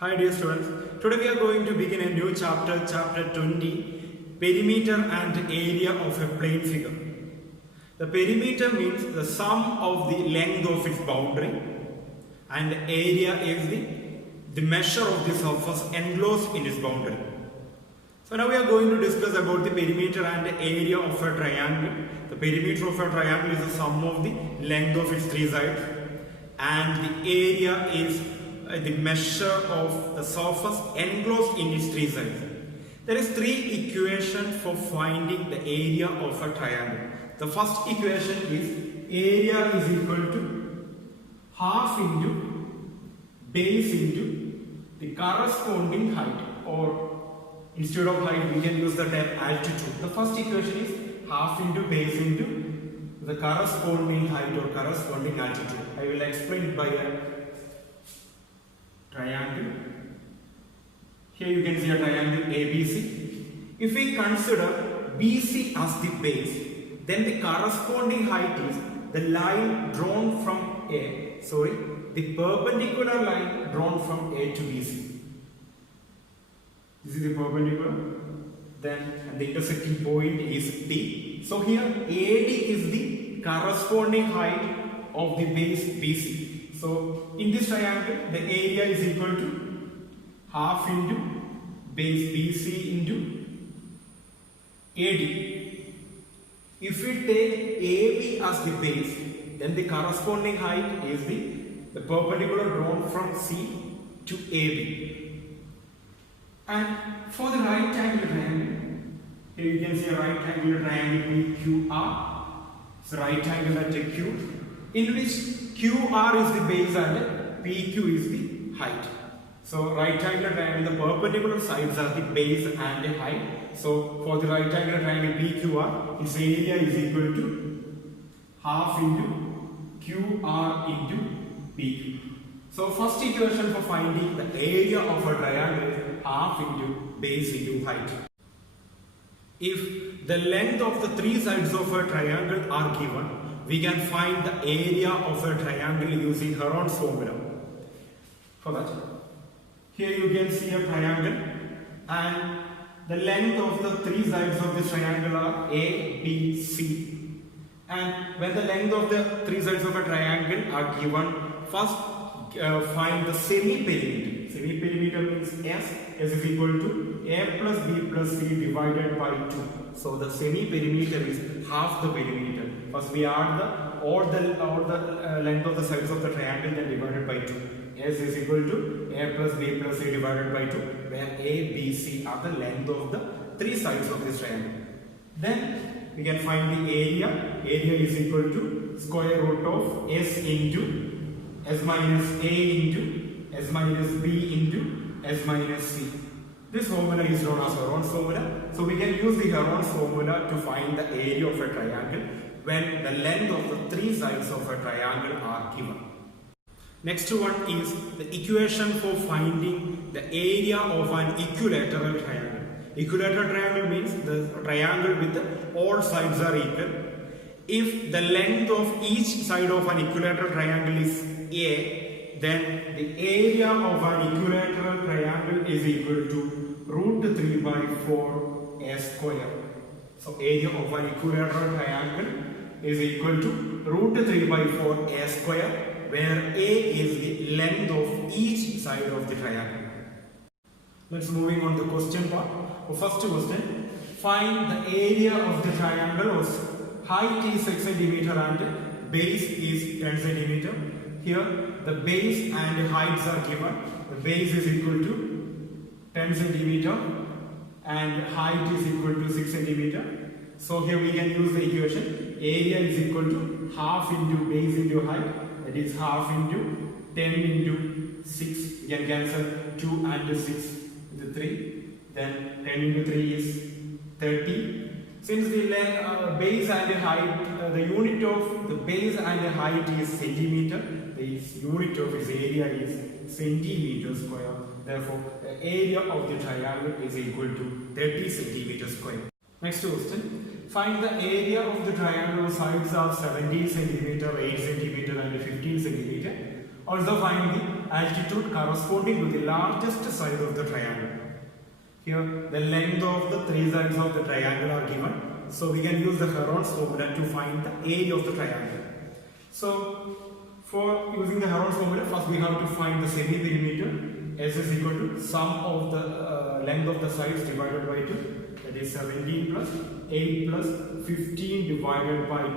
Hi dear students, today we are going to begin a new chapter, chapter 20, perimeter and area of a plane figure. The perimeter means the sum of the length of its boundary and area is the measure of the surface enclosed in its boundary. So now we are going to discuss about the perimeter and area of a triangle. The perimeter of a triangle is the sum of the length of its three sides and the area is the measure of the surface enclosed in its three sides. There is three equations for finding the area of a triangle. The first equation is area is equal to half into base into the corresponding height, or instead of height we can use the term altitude. The first equation is half into base into the corresponding height or corresponding altitude. I will explain it by a triangle. Here you can see a triangle ABC. If we consider BC as the base, then the corresponding height is the line drawn from the perpendicular line drawn from A to BC. This is the perpendicular. Then the intersecting point is D. So here AD is the corresponding height of the base BC. So in this triangle, the area is equal to half into base BC into AD. If we take AB as the base, then the corresponding height is the perpendicular drawn from C to AB. And for the right angle triangle, here you can see a right angle triangle PQR. It's a right angle at a Q, in which QR is the base and PQ is the height. So right angle triangle, the perpendicular sides are the base and the height. So for the right angle triangle PQR, its area is equal to half into QR into PQ. So first equation for finding the area of a triangle is half into base into height. If the length of the three sides of a triangle are given, we can find the area of a triangle using Heron's formula. For that, here you can see a triangle and the length of the three sides of this triangle are A, B, C. And when the length of the three sides of a triangle are given, first find the semi-perimeter. Semi-perimeter means S is equal to A plus B plus C divided by 2. So the semi-perimeter is half the perimeter. First we add all the length of the sides of the triangle, then divided by 2. S is equal to A plus B plus C divided by 2, where A, B, C are the length of the three sides of this triangle. Then we can find the area. Area is equal to square root of S into S minus A into S minus B into S minus C. This formula is known as Heron's formula. So we can use the Heron's formula to find the area of a triangle when the length of the three sides of a triangle are given. Next one is the equation for finding the area of an equilateral triangle. Equilateral triangle means the triangle with all sides are equal. If the length of each side of an equilateral triangle is A, then the area of an equilateral triangle is equal to root 3 by 4 A square. So area of an equilateral triangle is equal to root 3 by 4 A square, where A is the length of each side of the triangle. Let's moving on to the question part. First question, find the area of the triangle whose height is 6 cm and base is 10 cm. Here the base and heights are given. The base is equal to 10 cm and height is equal to 6 cm. So here we can use the equation. Area is equal to half into base into height. That is half into 10 into 6. We can cancel 2 and 6 into 3. Then 10 into 3 is 30. Since the base and the height, the unit of the base and the height is centimeter, the unit of its area is centimeter square. Therefore, the area of the triangle is equal to 30 centimeter square. Next question. Find the area of the triangle whose sides are 17 centimeter, 8 centimeter and 15 centimeter. Also find the altitude corresponding to the largest side of the triangle. Here the length of the three sides of the triangle are given. So we can use the Heron's formula to find the area of the triangle. So for using the Heron's formula, first we have to find the semi-perimeter. S is equal to sum of the length of the sides divided by 2. That is 17 plus 8 plus 15 divided by 2,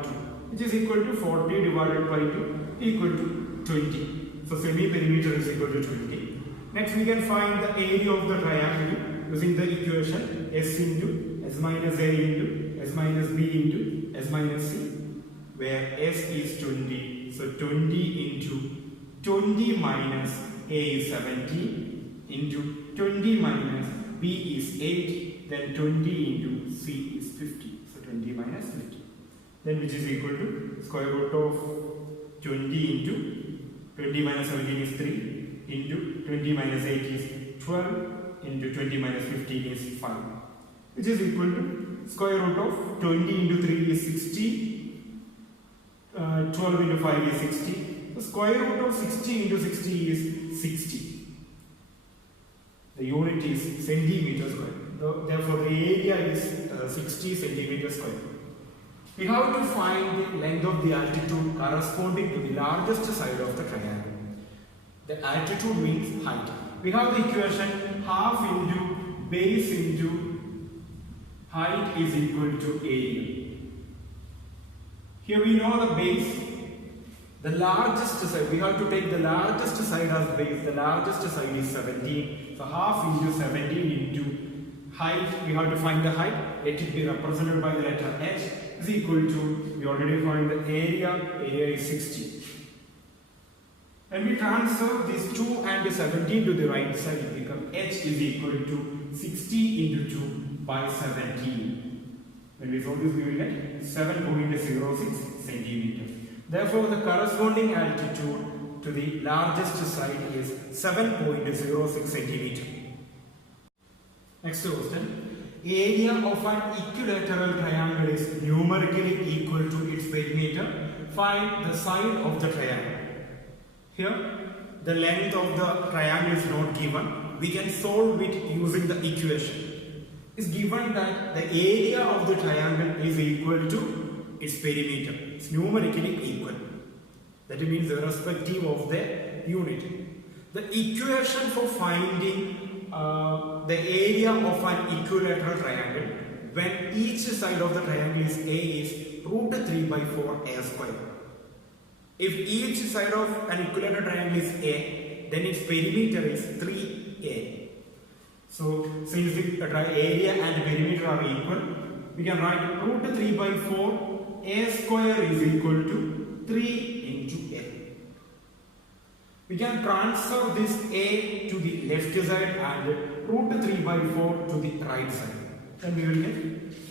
which is equal to 40 divided by 2 equal to 20. So semi-perimeter is equal to 20. Next we can find the area of the triangle using the equation S into S minus A into S minus B into S minus C, where S is 20. So 20 into 20 minus A is 17 into 20 minus B is 8, then 20 into C is 50. So 20 minus 50. Then which is equal to square root of 20 into 20 minus 17 is 3 into 20 minus 8 is 12 into 20 minus 15 is 5, which is equal to square root of 20 into 3 is 60, 12 into 5 is 60. The square root of 60 into 60 is 60. The unit is centimeter square. Therefore, the area is 60 centimeters square. We have to find the length of the altitude corresponding to the largest side of the triangle. The altitude means height. We have the equation half into base into height is equal to area. Here we know the base. The largest side, we have to take the largest side as base. The largest side is 17. So half into 17 into height, we have to find the height. Let it be represented by the letter H is equal to, we already find the area is 60. When we transfer these 2 and 17 to the right side, it becomes H is equal to 60 into 2 by 17. When we solve this, we will get 7.06 centimeters. Therefore, the corresponding altitude to the largest side is 7.06 centimeters. Next question. Area of an equilateral triangle is numerically equal to its perimeter. Find the side of the triangle. Here, the length of the triangle is not given. We can solve it using the equation. It's given that the area of the triangle is equal to its perimeter. It's numerically equal. That means irrespective of the unit. The equation for finding the area of an equilateral triangle when each side of the triangle is A is root 3 by 4 A square. If each side of an equilateral triangle is A, then its perimeter is 3A. So since the area and perimeter are equal, we can write root 3 by 4 A square is equal to 3 into A. We can transfer this A to the left side and root 3 by 4 to the right side. Then we will get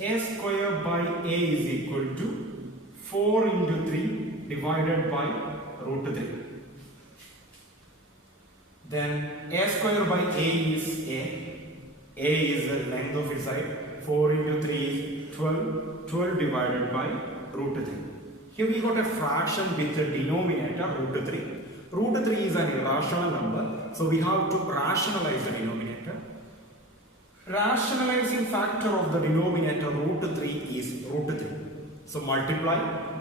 A square by A is equal to 4 into 3 divided by root 3. Then A square by A is A. A is the length of its side. 4 into 3 is 12. 12 divided by root 3. Here we got a fraction with the denominator root 3. Root 3 is an irrational number, so we have to rationalize the denominator. Rationalizing factor of the denominator root 3 is root 3. So multiply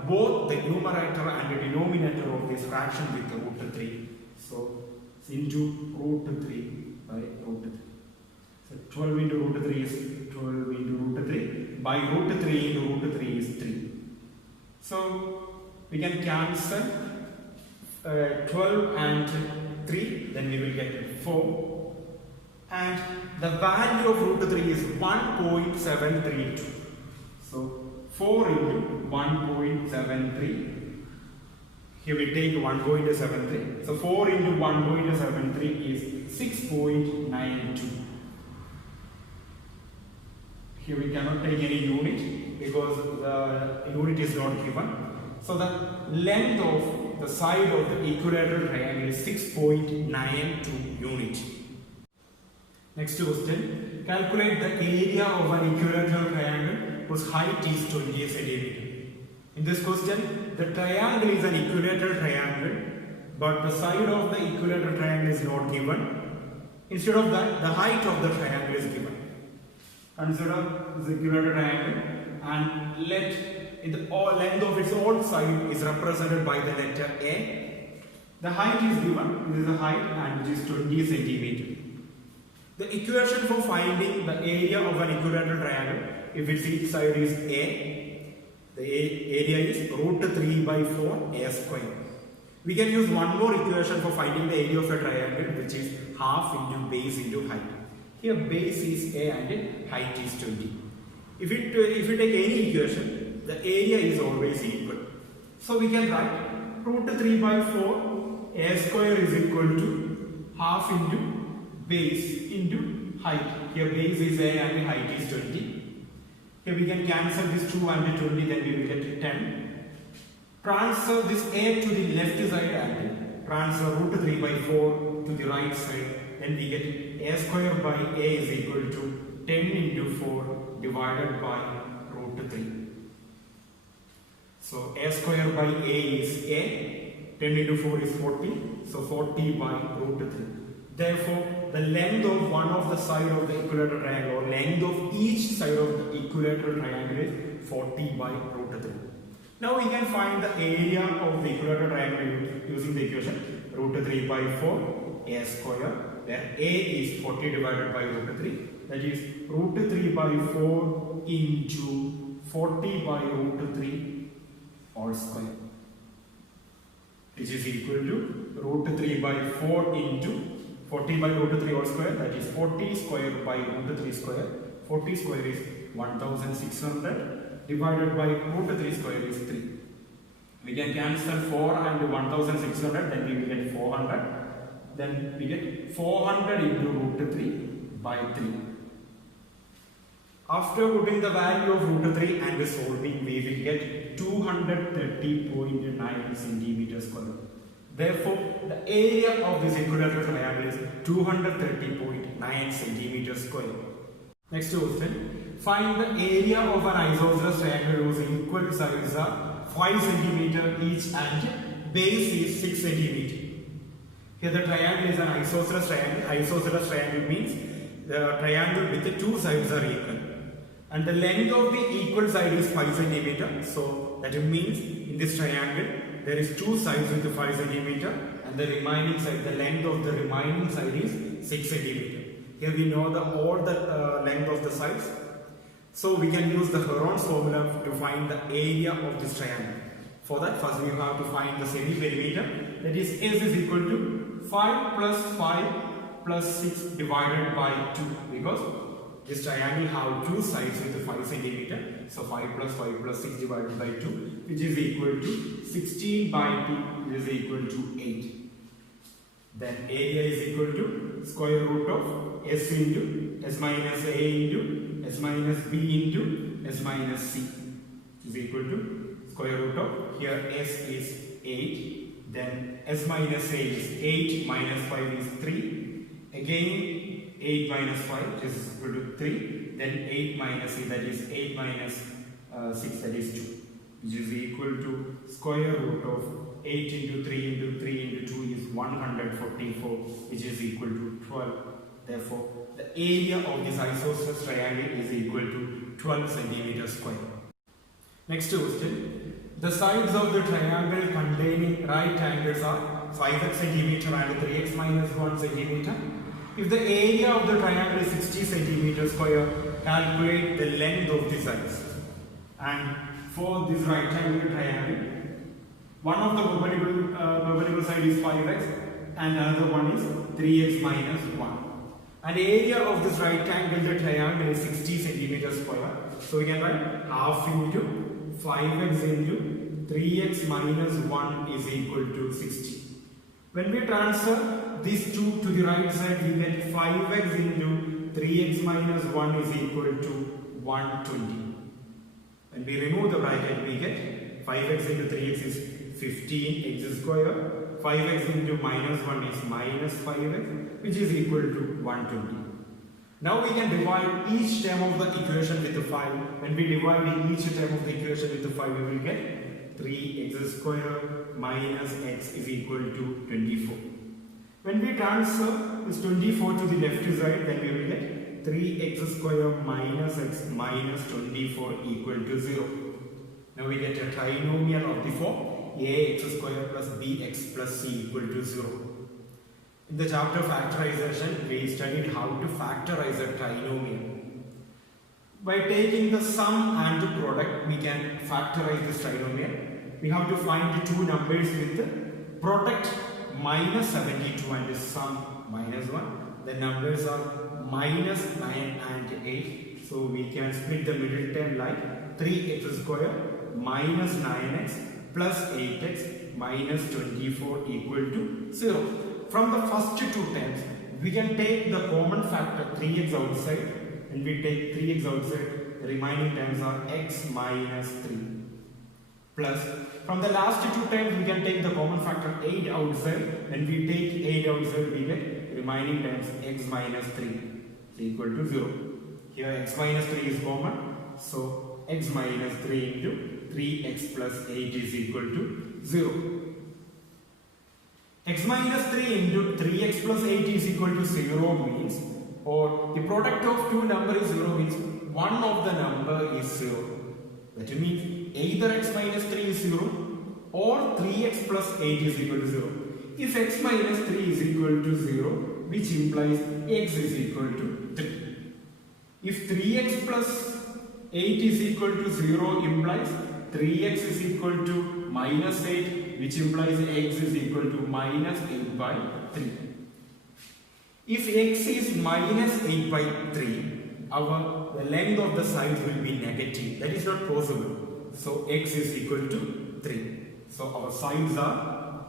both the numerator and the denominator of this fraction with the root 3. So into root 3 by root 3. So 12 into root 3 is 12 into root 3. By root 3 into root 3 is 3. So we can cancel 12 and 3, then we will get 4. And the value of root 3 is 1.732. So 4 into 1.73. Here we take 1.73. So 4 into 1.73 is 6.92. Here we cannot take any unit because the unit is not given. So the length of the side of the equilateral triangle is 6.92 unit. Next question. Calculate the area of an equilateral triangle whose height is 28 cm. In this question, the triangle is an equilateral triangle but the side of the equilateral triangle is not given. Instead of that, the height of the triangle is given. Consider this equilateral triangle and let in the length of its all side is represented by the letter A. The height is given. This is the height and which is 20 centimeter. The equation for finding the area of an equilateral triangle, if its each side is A, the area is root 3 by 4 A square. We can use one more equation for finding the area of a triangle, which is half into base into height. Here base is A and height is 20. If you take any equation, the area is always equal. So we can write root 3 by 4 A square is equal to half into base into height. Here base is A and height is 20. Here we can cancel this 2 and 20, then we will get 10. Transfer this A to the left side and transfer root 3 by 4 to the right side. Then we get A square by A is equal to 10 into 4 divided by root 3. So A square by A is A. 10 into 4 is 40. So 40 by root 3. Therefore, the length of one of the side of the equilateral triangle, or length of each side of the equilateral triangle is 40 by root 3. Now we can find the area of the equilateral triangle using the equation root 3 by 4 A square, where A is 40 divided by root 3. That is root 3 by 4 into 40 by root 3 all square, which is equal to root 3 by 4 into 40 by root 3 all square, that is 40 square by root 3 square. 40 square is 1600 divided by root 3 square is 3. We can cancel 4 and 1600, then we will get 400. Then we get 400 into root 3 by 3. After putting the value of root 3 and solving, we will get 230.9 centimeters square. Therefore, the area of this equilateral triangle is 230.9 centimeters square. Next question. Find the area of an isosceles triangle whose equal sides are 5 centimeter each and base is 6 centimeter. Here the triangle is an isosceles triangle. Isosceles triangle means the triangle with the two sides are equal. And the length of the equal side is 5 centimeter. So that means in this triangle there is two sides with 5 centimeter and the remaining side, the length of the remaining side is 6 centimeter. Here we know all the length of the sides. So we can use the Heron's formula to find the area of this triangle. For that, first we have to find the semi-perimeter. That is S is equal to 5 plus 5 plus 6 divided by 2, because this triangle have two sides with 5 centimeter. So 5 plus 5 plus 6 divided by 2, which is equal to 16 by 2 is equal to 8. Then area is equal to square root of S into S minus A into S minus B into S minus C is equal to square root of, here S is 8, then S minus A is 8 minus 5 is 3, again 8 minus 5 which is equal to 3, then 8 minus C, that is 8 minus 6, that is 2, which is equal to square root of 8 into 3 into 3 into 2 is 144, which is equal to 12. Therefore, the area of this isosceles triangle is equal to 12 centimeters square. Next question. The sides of the triangle containing right angles are 5x centimeter and 3x minus 1 centimeter. If the area of the triangle is 60 centimeters square, calculate the length of the sides. And for this right angle triangle, one of the perpendicular side is 5x and another one is 3x minus 1. And area of this right angle triangle is 60 centimeters square. So we can write half into 5x into 3x minus 1 is equal to 60. When we transfer these two to the right side, we get 5x into 3x minus 1 is equal to 120. When we remove the bracket, we get 5x into 3x is 15x square. 5x into minus 1 is minus 5x, which is equal to 120. Now we can divide each term of the equation with the 5. When we divide each term of the equation with the 5, we will get 3x square minus x is equal to 24. When we transfer this 24 to the left side, then we will get 3x square minus x minus 24 equal to 0. Now we get a trinomial of the form ax square plus bx plus c equal to 0. In the chapter factorization, we studied how to factorize a trinomial. By taking the sum and the product, we can factorize this trinomial. We have to find two numbers with the product minus 72 and the sum minus 1. The numbers are minus 9 and 8. So we can split the middle term like 3x square minus 9x plus 8x minus 24 equal to 0. From the first two terms, we can take the common factor 3x outside and we take 3x outside. The remaining terms are x minus 3 plus from the last two terms we can take the common factor 8 outside. When we take 8 outside we get remaining terms x minus 3 is equal to 0. Here x minus 3 is common, so x minus 3 into 3x plus 8 is equal to 0. X minus 3 into 3x plus 8 is equal to 0 means, or the product of two numbers is 0 means one of the number is 0. That means either x minus 3 is 0 or 3x plus 8 is equal to 0. If x minus 3 is equal to 0, which implies x is equal to 3. If 3x plus 8 is equal to 0 implies 3x is equal to minus 8, which implies x is equal to minus 8 by 3. If x is minus 8 by 3, the length of the sides will be negative. That is not possible. So x is equal to 3. So our sides are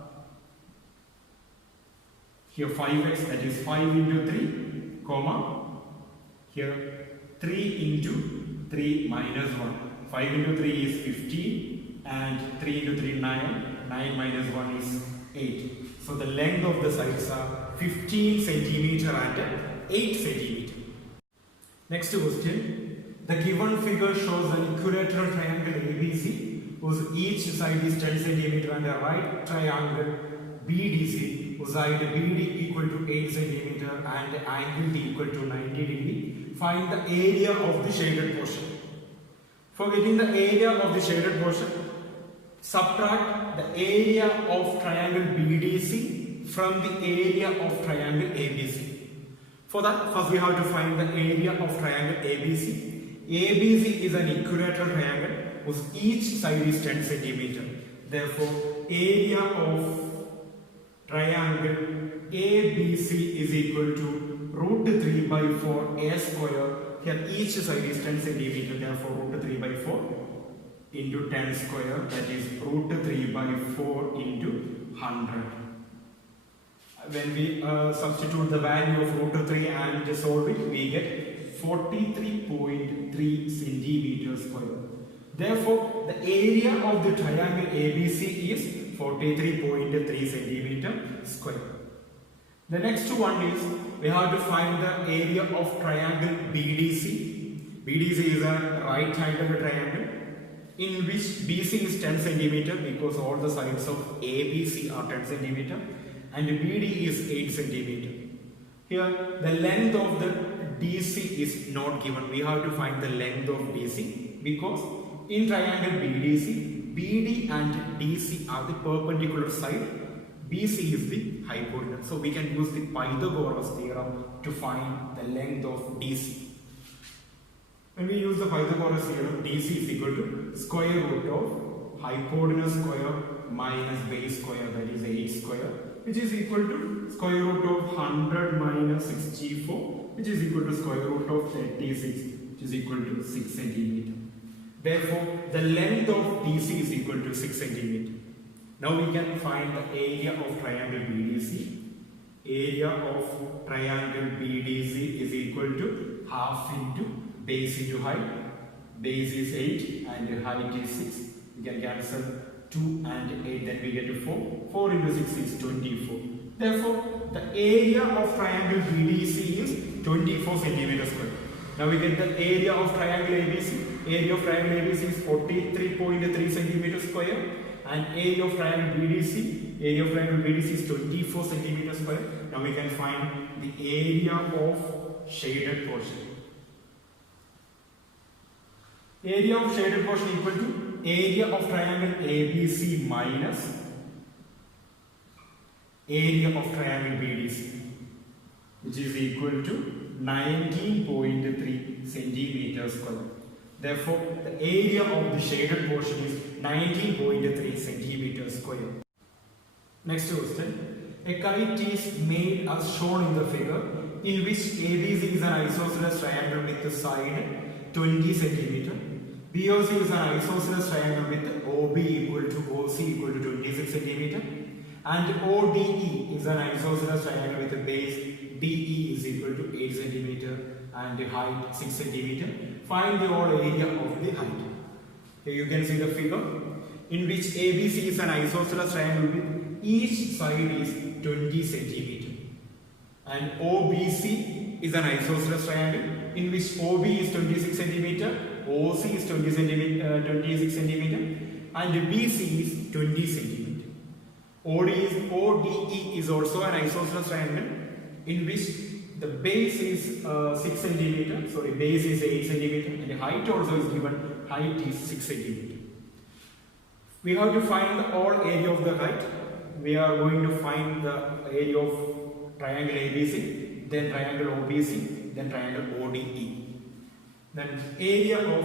here 5x, that is 5 into 3, comma, here 3 into 3 minus 1. 5 into 3 is 15 and 3 into 3 9. 9 minus 1 is 8. So the length of the sides are 15 centimeter and 8 centimeter. Next question. The given figure shows an equilateral triangle ABC whose each side is 10 centimeter and a right triangle BDC whose side BD equal to 8 centimeter and angle D equal to 90 degree. Find the area of the shaded portion. For getting the area of the shaded portion, subtract the area of triangle BDC from the area of triangle ABC. For that, first we have to find the area of triangle ABC. ABC is an equilateral triangle whose each side is 10 centimeter. Therefore, area of triangle ABC is equal to root 3 by 4 a square. Here each side is 10 centimeter. Therefore, root 3 by 4 into 10 square, that is root 3 by 4 into 100. When we substitute the value of root 3 and solve it, we get 43.3 centimeters square. Therefore, the area of the triangle ABC is 43.3 centimeter square. The next one is we have to find the area of triangle BDC. BDC is a right angled triangle in which BC is 10 centimeter because all the sides of ABC are 10 centimeter and BD is 8 centimeter. Here the length of the DC is not given. We have to find the length of DC because in triangle BDC, BD and DC are the perpendicular side. BC is the hypotenuse. So we can use the Pythagoras theorem to find the length of DC. When we use the Pythagoras theorem, DC is equal to square root of hypotenuse square minus base square, that is 8 square, which is equal to square root of 100 minus 64, which is equal to square root of 36, which is equal to 6 centimeter. Therefore, the length of DC is equal to 6 centimeter. Now we can find the area of triangle BDC. Area of triangle BDC is equal to half into base into height. Base is 8 and height is 6. We can cancel 2 and 8, then we get to 4. 4 into 6 is 24. Therefore, the area of triangle BDC is 24 centimeters square. Now we get the area of triangle ABC. area of triangle ABC is 43.3 centimeters square, and area of triangle BDC is 24 centimeters square. Now we can find the area of shaded portion. Area of shaded portion equal to area of triangle ABC minus area of triangle BDC, which is equal to 19.3 centimeters square. Therefore, the area of the shaded portion is 19.3 centimeters square. Next question. A kite is made as shown in the figure, in which ABC is an isosceles triangle with the side 20 centimeter. BOC is an isosceles triangle with OB equal to OC equal to 26 centimeter. And ODE is an isosceles triangle with a base DE is equal to 8 centimeter and the height 6 centimeter. Find the whole area of the height. Here you can see the figure in which ABC is an isosceles triangle with each side is 20 centimeter. And OBC is an isosceles triangle in which OB is 26 centimeter, OC is 26 centimeter, and BC is 20 centimeter. ODE is also an isosceles triangle in which the base is 6 centimeter, base is 8 centimeter, and the height also is given, height is 6 centimeter. We have to find the whole area of the height. We are going to find the area of triangle ABC, then triangle OBC, then triangle ODE. Then area of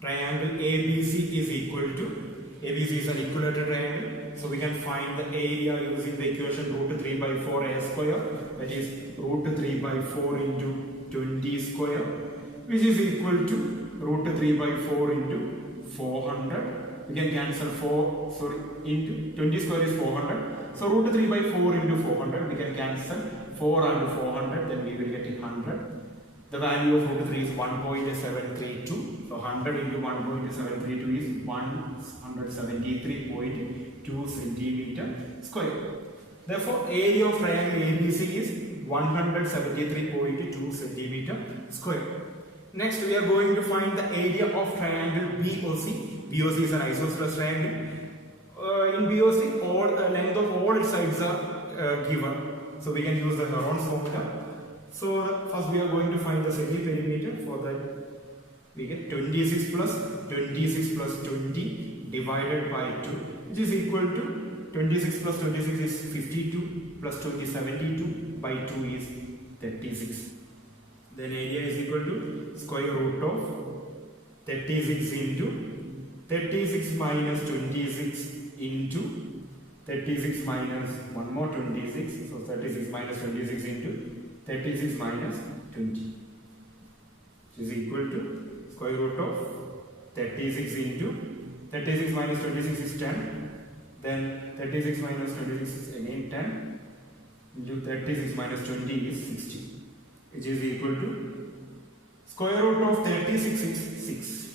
triangle ABC is equal to, ABC is an equilateral triangle, so we can find the area using the equation root 3 by 4 a square, that is root 3 by 4 into 20 square, which is equal to root 3 by 4 into 400. We can cancel 4, into 20 square is 400. So root 3 by 4 into 400, we can cancel 4 and 400, then we will get 100. The value of root 3 is 1.732. So 100 into 1.732 is 173.2 centimeter square. Therefore, area of triangle ABC is 173.2 centimeter square. Next, we are going to find the area of triangle BOC. BOC is an isosceles triangle. In BOC, all the length of all its sides are given. So we can use the Heron's formula. So first we are going to find the semi-perimeter. For that we get 26 plus 20 divided by 2, which is equal to 26 plus 26 is 52 plus 20 72 by 2 is 36. Then area is equal to square root of 36 into 36 minus 26 into 36 minus one more 26. So 36 minus 26 into 36 minus 20, which is equal to square root of 36 into 36 minus 26 is 10, then 36 minus 26 is again 10 into 36 minus 20 is 60, which is equal to square root of 36 is 6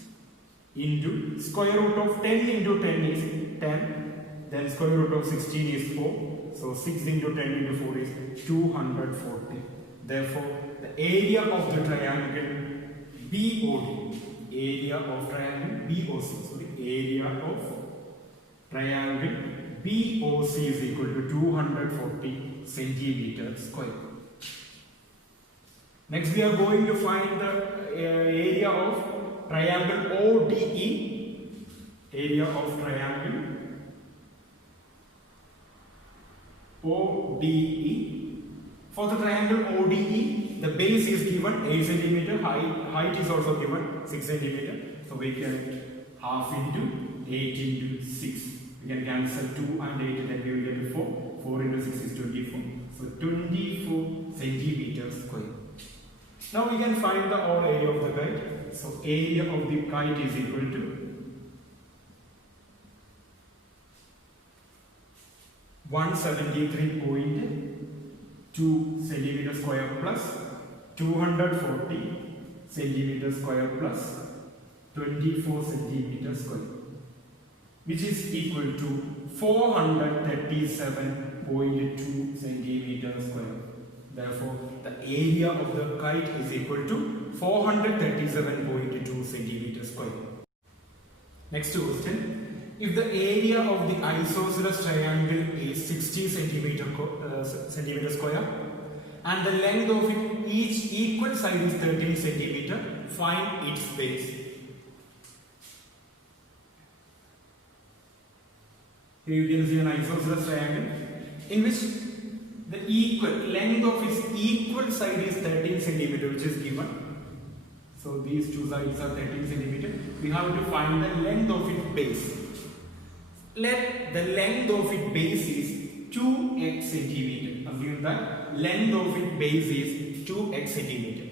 into square root of 10 into 10 is 10, then square root of 16 is 4, so 6 into 10 into 4 is 240. Therefore, the area of the triangle BOD, area of triangle BOC is equal to 240 centimeters square. Next, we are going to find the area of triangle ODE, area of triangle ODE. For the triangle ODE, the base is given 8 centimeter, height is also given 6 centimeter. So we can half into 8 into 6. We can cancel 2 and 8, then we will get 4. 4 into 6 is 24. So 24 centimeters square. Now we can find the whole area of the kite. So area of the kite is equal to 173.2 centimeter square plus 240 centimeter square plus 24 centimeter square, which is equal to 437.2 centimeter square. Therefore, the area of the kite is equal to 437.2 centimeters square. Next question. If the area of the isosceles triangle is 60 centimeter square and the length of each equal side is 13 centimeter, find its base. Here you can see an isosceles triangle in which the length of its equal side is 13 centimeter, which is given. So these two sides are 13 centimeter. We have to find the length of its base. Let the length of its base is 2x centimeter. Assume that length of its base is 2x centimeter.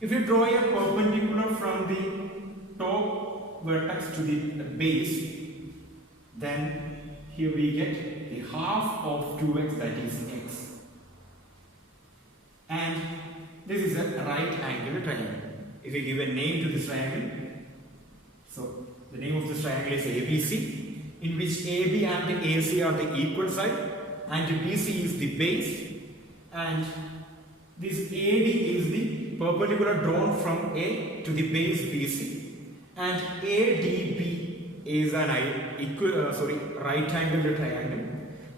If you draw a perpendicular from the top vertex to the base, then here we get the half of 2x, that is x. And this is a right angle triangle. If we give a name to this triangle, so the name of this triangle is ABC, in which AB and AC are the equal side and BC is the base, and this AD is the perpendicular drawn from A to the base BC, and ADB is an right angle triangle.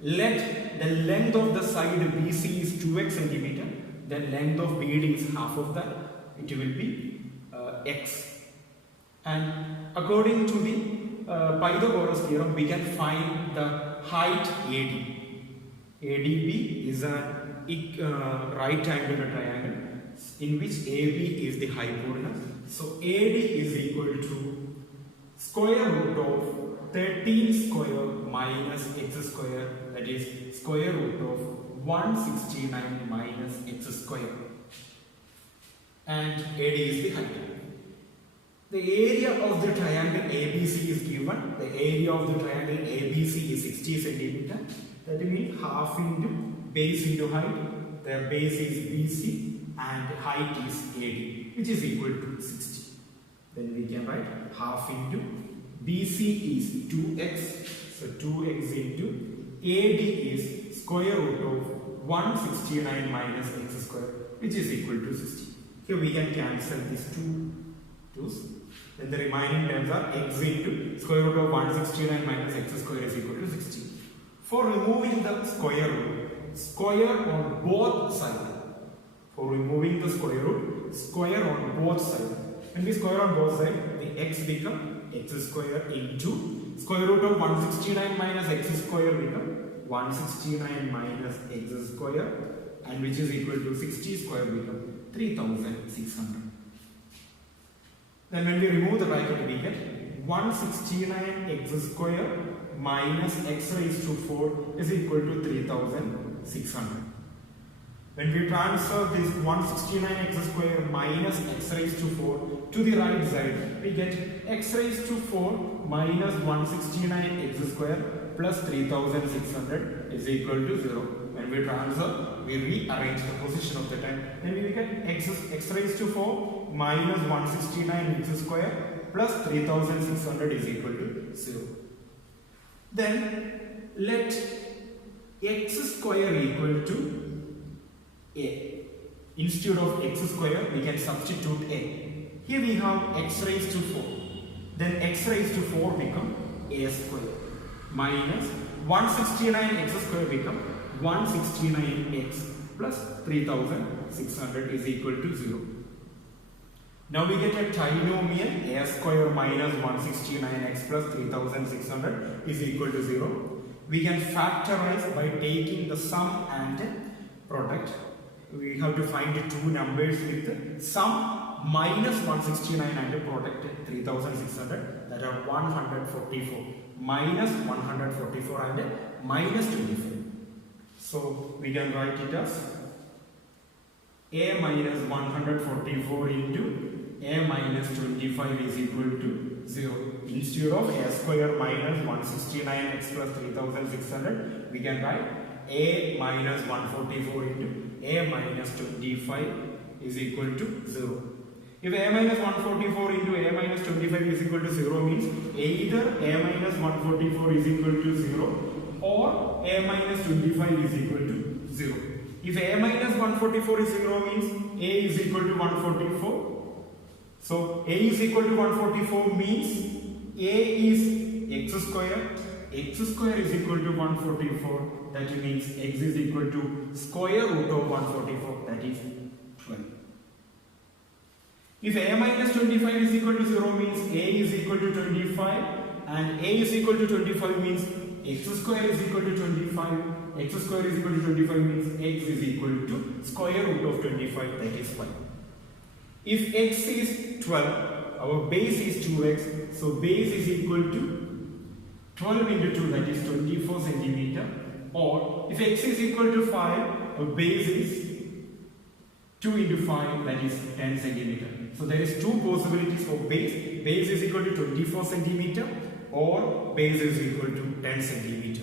Let the length of the side BC is 2x centimeter, then length of BD is half of that, it will be x. And according to the Pythagoras theorem, we can find the height AD. ADB is a right angle triangle in which AB is the hypotenuse. So AD is equal to square root of 13 square minus x square, that is square root of 169 minus x square. And AD is the height. The area of the triangle ABC is given. The area of the triangle ABC is 60 centimeter. That means half into base into height. The base is BC and height is AD, which is equal to 60. Then we can write half into BC is 2x. So 2x into AD is square root of 169 minus x square, which is equal to 60. Here we can cancel these twos. Then the remaining terms are x into square root of 169 minus x square is equal to 60. For removing the square root, square on both sides. For removing the square root, square on both sides. When we square on both sides, the x become x square into square root of 169 minus x square become 169 minus x square, and which is equal to 60 square become 3600. Then when we remove the bracket, we get 169x square minus x raised to 4 is equal to 3600. When we transfer this 169x square minus x raised to 4 to the right side, we get x raised to 4 minus 169x square plus 3600 is equal to 0. When we transfer, we rearrange the position of the term. Then we get x raised to 4 minus 169x square plus 3600 is equal to 0. Then let x square equal to a. Instead of x square, we can substitute a. Here we have x raised to 4. Then x raised to 4 become a square minus 169x square become 169x plus 3600 is equal to 0. Now we get a trinomial a square minus 169x plus 3600 is equal to 0. We can factorize by taking the sum and product. We have to find two numbers with sum minus 169 and product 3600, that are 144, minus 144 and minus 24. So we can write it as a minus 144 into a minus 25 is equal to 0. Instead of a square minus 169x plus 3600, we can write a minus 144 into a minus 25 is equal to 0. If a minus 144 into a minus 25 is equal to 0 means either a minus 144 is equal to 0 or a minus 25 is equal to 0. If a minus 144 is 0 means a is equal to 144. So a is equal to 144 means a is x square. X square is equal to 144. That means x is equal to square root of 144. That is 12. If a minus 25 is equal to 0 means a is equal to 25, and a is equal to 25 means x square is equal to 25. X square is equal to 25 means x is equal to square root of 25, that is 5. If x is 12, our base is 2x, so base is equal to 12 into 2, that is 24 centimeter. Or if x is equal to 5, our base is 2 into 5, that is 10 centimeter. So there is two possibilities for base. Base is equal to 24 centimeter or base is equal to 10 centimeter.